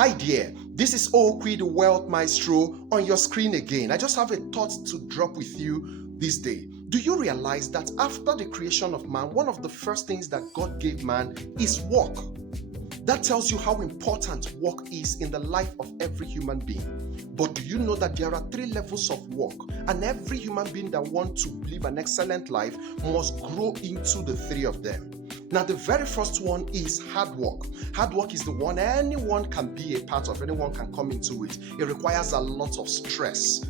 Hi there, this is Oqui the Wealth Maestro on your screen again. I just have a thought to drop with you this day. Do you realize that after the creation of man, one of the first things that God gave man is work? That tells you how important work is in the life of every human being. But do you know that there are 3 levels of work, and every human being that wants to live an excellent life must grow into the 3 of them? Now, the very first one is hard work. Hard work is the one anyone can be a part of, anyone can come into it. It requires a lot of stress,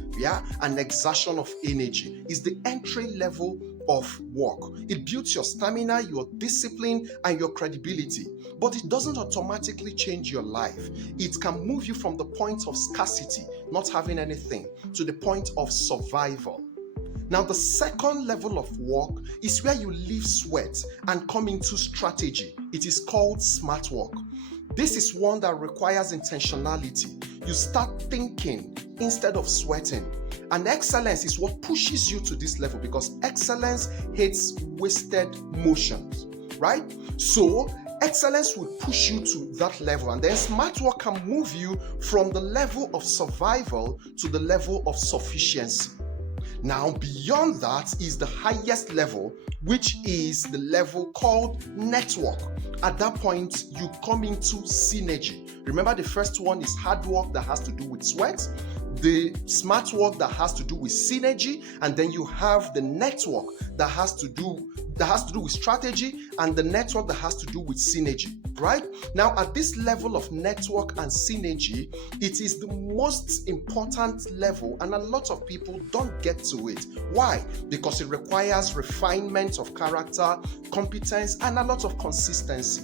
an exertion of energy. It's the entry level of work. It builds your stamina, your discipline, and your credibility. But it doesn't automatically change your life. It can move you from the point of scarcity, not having anything, to the point of survival. Now, the second level of work is where you leave sweat and come into strategy. It is called smart work. This is one that requires intentionality. You start thinking instead of sweating. And excellence is what pushes you to this level, because excellence hates wasted motions, right? So excellence will push you to that level, and then smart work can move you from the level of survival to the level of sufficiency. Now, beyond that is the highest level, which is the level called network. At that point, you come into synergy. Remember, the first one is hard work that has to do with sweat, the smart work that has to do with synergy, and then you have the network that has to do with strategy, and the network that has to do with synergy, right? Now, at this level of network and synergy, it is the most important level, and a lot of people don't get to it. Why? Because it requires refinement of character, competence, and a lot of consistency.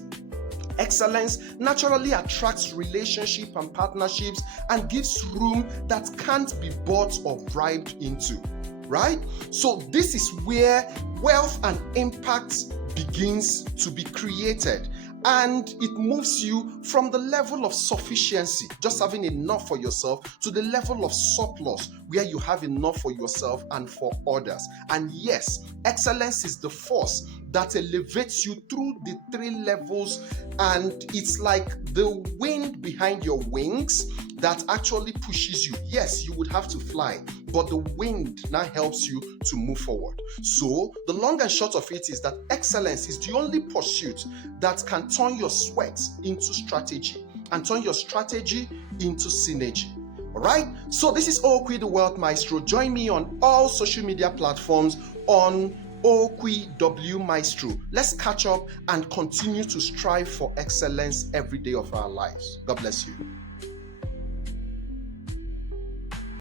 Excellence naturally attracts relationship and partnerships and gives room that can't be bought or bribed into, right? So this is where wealth and impact begins to be created, and it moves you from the level of sufficiency, just having enough for yourself, to the level of surplus, where you have enough for yourself and for others. And yes, excellence is the force that elevates you through the 3 levels, and it's like the wind behind your wings that actually pushes you. Yes, you would have to fly, but the wind now helps you to move forward. So the long and short of it is that excellence is the only pursuit that can turn your sweat into strategy and turn your strategy into synergy. All right, so this is Oqui the Wealth Maestro. Join me on all social media platforms on Oqui W Maestro. Let's catch up and continue to strive for excellence every day of our lives. God bless you.